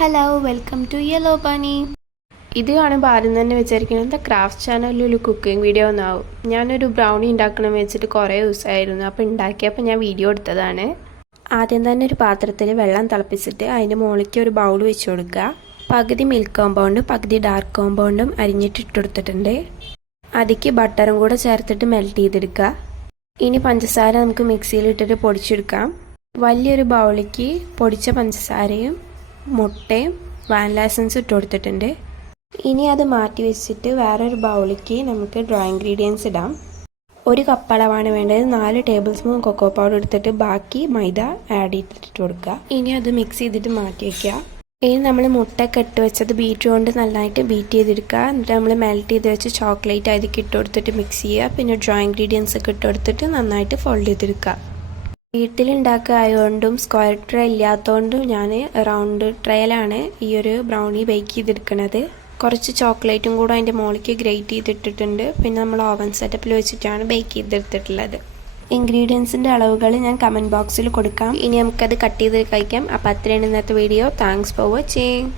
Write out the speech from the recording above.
Hello welcome to yellow bunny. ഇത് കാണുമ്പോൾ ആദ്യം തന്നെ വിചാരിക്കുന്നത് ക്രാഫ്റ്റ് ചാനലിൽ ഒരു കുക്കിംഗ് വീഡിയോ ഒന്നാവും. ഞാനൊരു ബ്രൗണി ഉണ്ടാക്കണം വെച്ചിട്ട് കുറേ ദിവസമായിരുന്നു. അപ്പോൾ ഉണ്ടാക്കിയപ്പോൾ ഞാൻ വീഡിയോ എടുത്തതാണ്. ആദ്യം തന്നെ ഒരു പാത്രത്തിൽ വെള്ളം തിളപ്പിച്ചിട്ട് അതിൻ്റെ മുകളിലേക്ക് ഒരു ബൗൾ വെച്ച് കൊടുക്കുക. പകുതി മിൽക്ക് കോമ്പൗണ്ടും പകുതി ഡാർക്ക് കോമ്പൗണ്ടും അരിഞ്ഞിട്ട് ഇട്ടുകൊടുത്തിട്ടുണ്ട്. അതിലേക്ക് ബട്ടറും കൂടെ ചേർത്തിട്ട് മെൽറ്റ് ചെയ്തെടുക്കുക. ഇനി പഞ്ചസാര നമുക്ക് മിക്സിയിലിട്ടിട്ട് പൊടിച്ചെടുക്കാം. വലിയൊരു ബൗളിലേക്ക് പൊടിച്ച പഞ്ചസാരയും മുട്ടയും വാനില എസൻസ് ഇട്ട് കൊടുത്തിട്ടുണ്ട്. ഇനി അത് മാറ്റി വെച്ചിട്ട് വേറൊരു ബൗളിലേക്ക് നമുക്ക് ഡ്രൈ ഇൻഗ്രീഡിയൻസ് ഇടാം. ഒരു കപ്പ് അളവാണ് വേണ്ടത്. 4 ടേബിൾ സ്പൂൺ കൊക്കോ പൗഡർ എടുത്തിട്ട് ബാക്കി മൈദ ആഡ് ചെയ്തിട്ട് കൊടുക്കുക. ഇനി അത് മിക്സ് ചെയ്തിട്ട് മാറ്റി വയ്ക്കുക. ഇനി നമ്മൾ മുട്ടയൊക്കെ ഇട്ട് വെച്ചത് ബീറ്റർ കൊണ്ട് നന്നായിട്ട് ബീറ്റ് ചെയ്തെടുക്കുക. എന്നിട്ട് നമ്മൾ മെൽറ്റ് ചെയ്ത് വെച്ച് ചോക്ലേറ്റ് അതിലേക്ക് ഇട്ട് കൊടുത്തിട്ട് മിക്സ് ചെയ്യുക. പിന്നെ ഡ്രൈ ഇൻഗ്രീഡിയൻസ് ഒക്കെ ഇട്ട് കൊടുത്തിട്ട് നന്നായിട്ട് ഫോൾഡ് ചെയ്തെടുക്കുക. വീട്ടിലുണ്ടാക്കുക ആയതുകൊണ്ടും സ്ക്വയർ ട്രേ ഇല്ലാത്തതുകൊണ്ടും ഞാൻ റൗണ്ട് ട്രേയിലാണ് ഈ ഒരു ബ്രൗണി ബേക്ക് ചെയ്തെടുക്കുന്നത്. കുറച്ച് ചോക്ലേറ്റും കൂടെ അതിൻ്റെ മുകളിലേക്ക് ഗ്രേറ്റ് ചെയ്തിട്ടിട്ടുണ്ട്. പിന്നെ നമ്മൾ ഓവൻ സെറ്റപ്പിൽ വെച്ചിട്ടാണ് ബേക്ക് ചെയ്തെടുത്തിട്ടുള്ളത്. ഇൻഗ്രീഡിയൻസിൻ്റെ അളവുകൾ ഞാൻ കമൻറ്റ് ബോക്സിൽ കൊടുക്കാം. ഇനി നമുക്കത് കട്ട് ചെയ്ത് കഴിക്കാം. അപ്പോൾ അത്രയാണ് ഇന്നത്തെ വീഡിയോ. Thanks for watching.